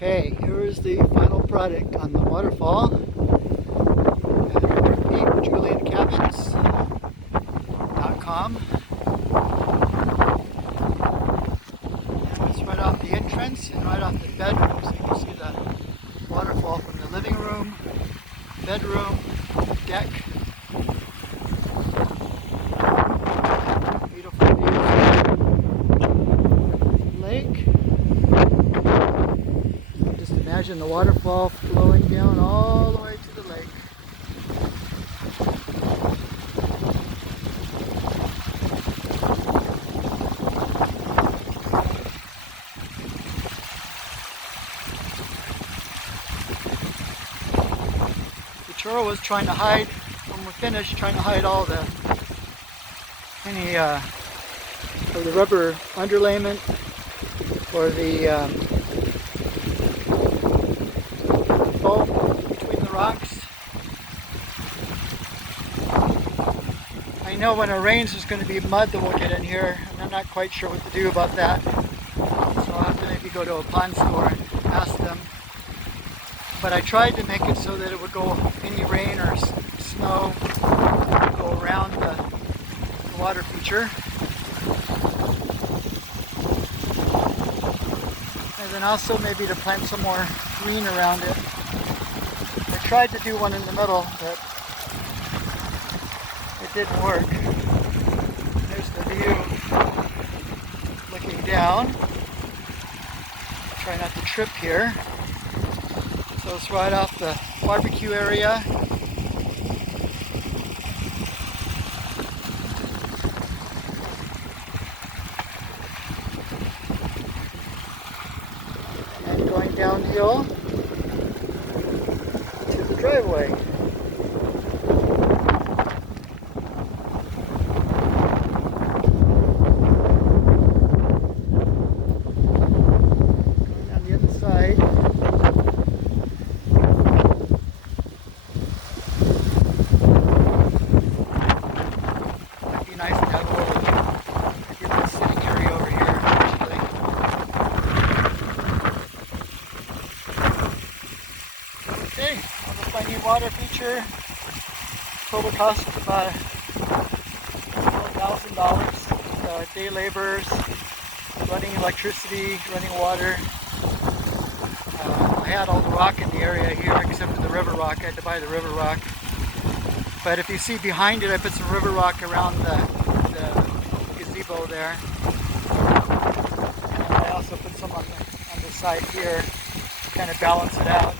Okay, here is the final product on the waterfall at JulianCabins.com. And it's right off the entrance and right off the bedroom, so you can see the waterfall from the living room, bedroom, deck. Beautiful views of the lake. Just imagine the waterfall flowing down all the way to the lake. The churro was trying to hide, when we're finished, trying to hide all the any of the rubber underlayment or the foam between the rocks. I know when it rains there's going to be mud that will get in here, and I'm not quite sure what to do about that. So I'll have to maybe go to a pond store and ask them. But I tried to make it so that it would go, any rain or snow, go around the water feature. And then also maybe to plant some more green around it. I tried to do one in the middle, but it didn't work. There's the view looking down. Try not to trip here. So it's right off the barbecue area. And going downhill to the driveway. Going on the other side. Might be nice to have a little sitting area over here actually. Okay, I'll just my new water feature. Total cost is about $1,000. Day laborers, running electricity, running water. I had all the rock in the area here except for the river rock. I had to buy the river rock. But if you see behind it, I put some river rock around the gazebo there. And I also put some on the side here to kind of balance it out.